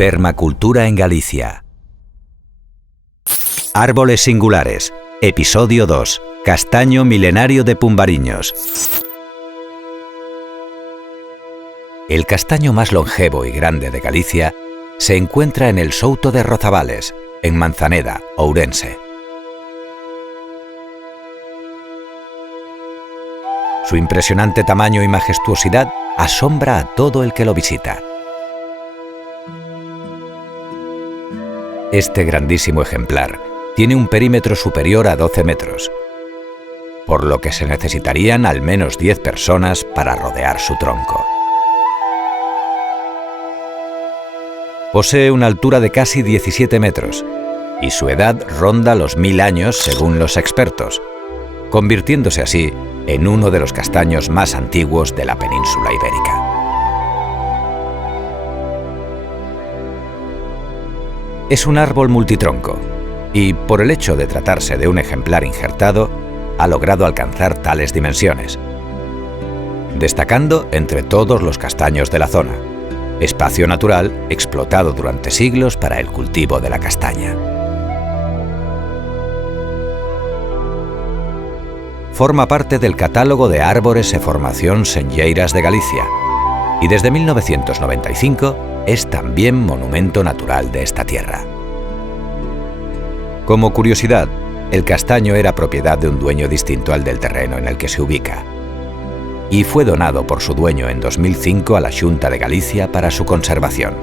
Permacultura en Galicia. Árboles singulares. Episodio 2. Castaño milenario de Pumbariños. El castaño más longevo y grande de Galicia se encuentra en el Souto de Rozavales, en Manzaneda, Ourense. Su impresionante tamaño y majestuosidad asombra a todo el que lo visita. Este grandísimo ejemplar tiene un perímetro superior a 12 metros, por lo que se necesitarían al menos 10 personas para rodear su tronco. Posee una altura de casi 17 metros y su edad ronda los 1000 años según los expertos, convirtiéndose así en uno de los castaños más antiguos de la península ibérica. Es un árbol multitronco y, por el hecho de tratarse de un ejemplar injertado, ha logrado alcanzar tales dimensiones, destacando entre todos los castaños de la zona, espacio natural explotado durante siglos para el cultivo de la castaña. Forma parte del catálogo de Árbores e Formación Senlleiras de Galicia y desde 1995 es también monumento natural de esta tierra. Como curiosidad, el castaño era propiedad de un dueño distinto al del terreno en el que se ubica y fue donado por su dueño en 2005 a la Xunta de Galicia para su conservación.